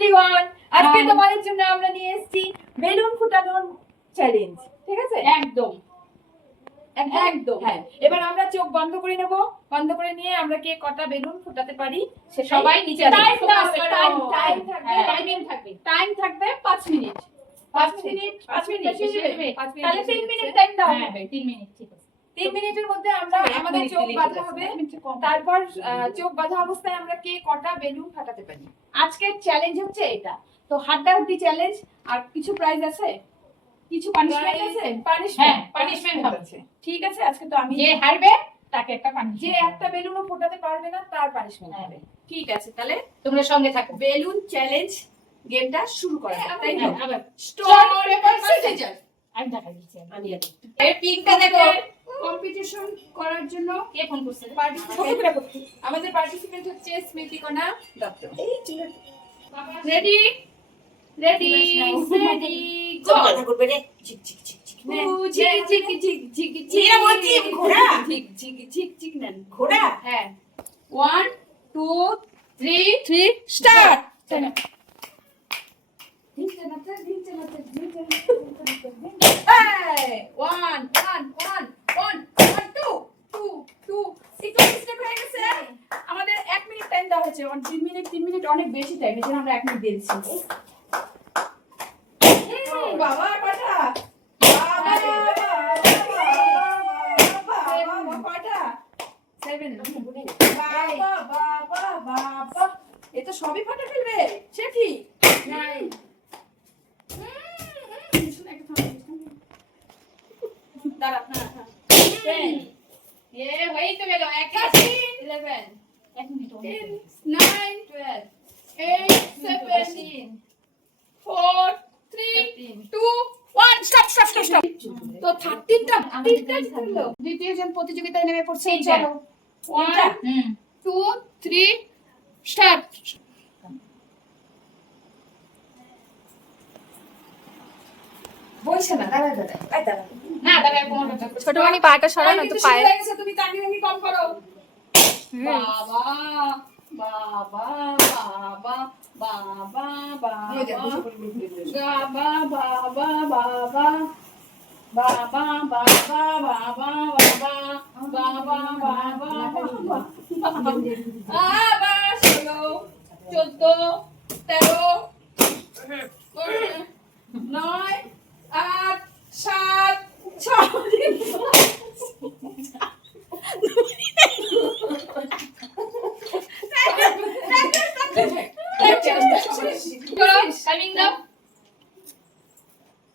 লাভলিওয়ান, আজকে তোমাদের জন্য আমরা নিয়ে এসেছি বেলুন ফুটানোর চ্যালেঞ্জ। ঠিক আছে, একদম একদম। হ্যাঁ, এবার আমরা চোখ বন্ধ করে নেব। বন্ধ করে নিয়ে আমরা কে কটা বেলুন ফুটাতে পারি সে সবাই নিচে টাইম থাকবে 5 মিনিট। 5 মিনিট তাহলে 3 মিনিট টাইম দাও হবে। 3 মিনিট, ঠিক আছে। 3 মিনিটের মধ্যে আমরা আমাদের চোখ বাঁধা হবে। তারপর চোখ বাঁধা অবস্থায় আমরা কে কটা বেলুন ফাটাতে পারি। আজকের চ্যালেঞ্জ হচ্ছে এটা। তো হাড্ডাহাড্ডি চ্যালেঞ্জ। আর কিছু প্রাইজ আছে, কিছু পানিশমেন্ট আছে। পানিশমেন্ট আছে। ঠিক আছে, আজকে তো আমি যে হারবে তাকে একটা পানিশমেন্ট, যে একটা বেলুনও ফোটাতে পারবে না তার পানিশমেন্ট হবে। ঠিক আছে, তাহলে তোমরা সঙ্গে থাকো। বেলুন চ্যালেঞ্জ গেমটা শুরু করা যাক, তাই না? আবার স্টোন পেপার সিজার। আমি দেখা দিচ্ছি, আমি এই পিনটা দেখো। কম্পিটিশন করার জন্য কে ফোন করছে? আমাদের পার্টিসিপেন্ট হচ্ছে Smritikana Dutta. Ready ready ready go. কথা করবে রে। চিক চিক চিক চিক। ঝিক ঝিক ঝিক ঝিক ঝিক। এরা বলছি ঘোড়া। ঝিক ঝিক ঝিক ঝিক নেন ঘোড়া। হ্যাঁ, 1 2 3 স্টার্ট। Hey! 1 1 1 1 1 2 2 2 একটু মিস্টেক হয়ে গেছে। আমাদের 1 মিনিট টাইম দেওয়া হয়েছে। 3 মিনিট অনেক বেশি টাইম, এজন্য আমরা 1 মিনিট দিয়ে দিচ্ছি। বাবা কটা? বাবা কটা? 7 বাবা বাবা বাবা, এ তো সবই ফাটা ফেলবে। সে কি? 9 দাঁড়া, হ্যাঁ 10 এ হয়েই তো গেল। 11 1 minute 10 9 12 8 17 4 3 2 1 stop stop stop stop. তো 13টা হলো। দ্বিতীয় জন প্রতিযোগিতায় নেমে পড়ছে। চলো 1 2 3 স্টার্ট। বলছে না, দাঁড়া দাঁড়া, এই দাঁড়া। না দাঁড়া, কোনো ব্যাপার না। ছোটখানি পাটা সরানো তো পায়ে। তুমি টানি কম করো। বাবা বাবা বাবা বাবা বাবা হয়ে যাবে, বসে পড়ে ঘুরে ঘুরে ঘুরে। বাবা বাবা বাবা বাবা বাবা বাবা বাবা বাবা আবার 16 14 13 9 8 7 টাইমিং দাও।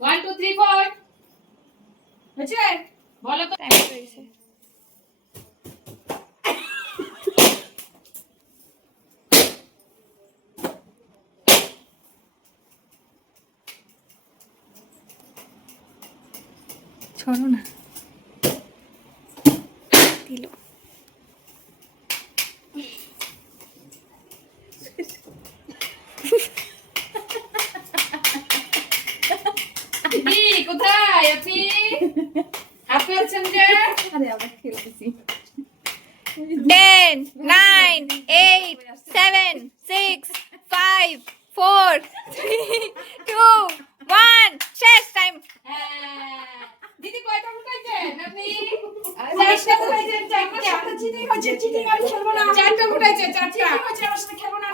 1 2 3 4 হচ্ছে বলো তো। টাইম হয়েছে। छोड़ो ना, दिलो। দিদি কোথায় আপনি? হাতে আছেন যে? अरे अब खेलती 10 9 8 7 6 5 4 3 2 1 শেষ টাইম। হ্যাঁ, দিদি কয়টা উঠাইছেন আপনি? চারটা উঠাইছেন, চারটা। সাথে চিটিং হচ্ছে, চিটিং আমি খেলবো না। চারটা উঠাইছে, চারটা হচ্ছে, আমার সাথে খেলবো না।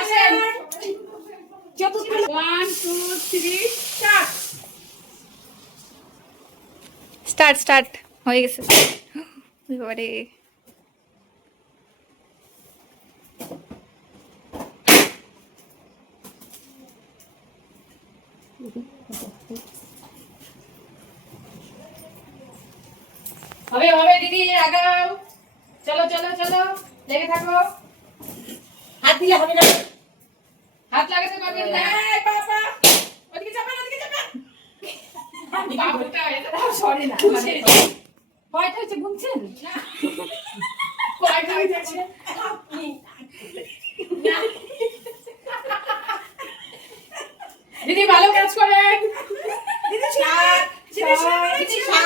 আসেন। 1 2 3 স্টার্ট। স্টার্ট স্টার্ট হয়ে গেছে। বাবারে হবে হবে দিদি, আগাও। চলো চলো চলো, লেগে থাকো। হাত দিলে হবে না। হাত লাগাতে পারবেন না। এই বাবা, ওদিকে যাবেন, ওদিকে যাবেন। বাবুটা এটা সরে না। কয়টা হচ্ছে গুনছেন? না, কয়টা হয়েছে? দিদি ভালো কাজ করেন। দিদি সাত। দিদি সাত। দিদি সাত।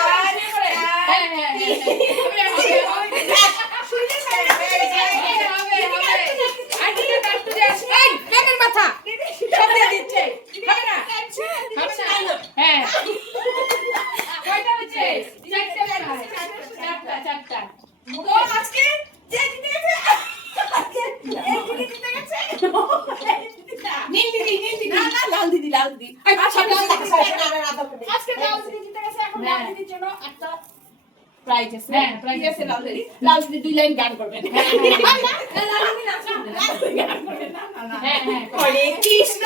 হ্যাঁ হ্যাঁ হ্যাঁ, হবে। আর দিদি কাটতে যাস। এই, ব্যাগের মাথা। জন্য একটা প্রাইজ আছে। হ্যাঁ, prize ঠিক আছে, আছে। লালদি। লালদি 2 লাইন গান করবেন। হ্যাঁ, হ্যাঁ। হরে কৃষ্ণ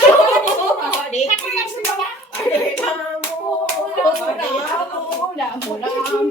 হরে একটা গান শুনবো না? হরে রাম রাম রাম রাম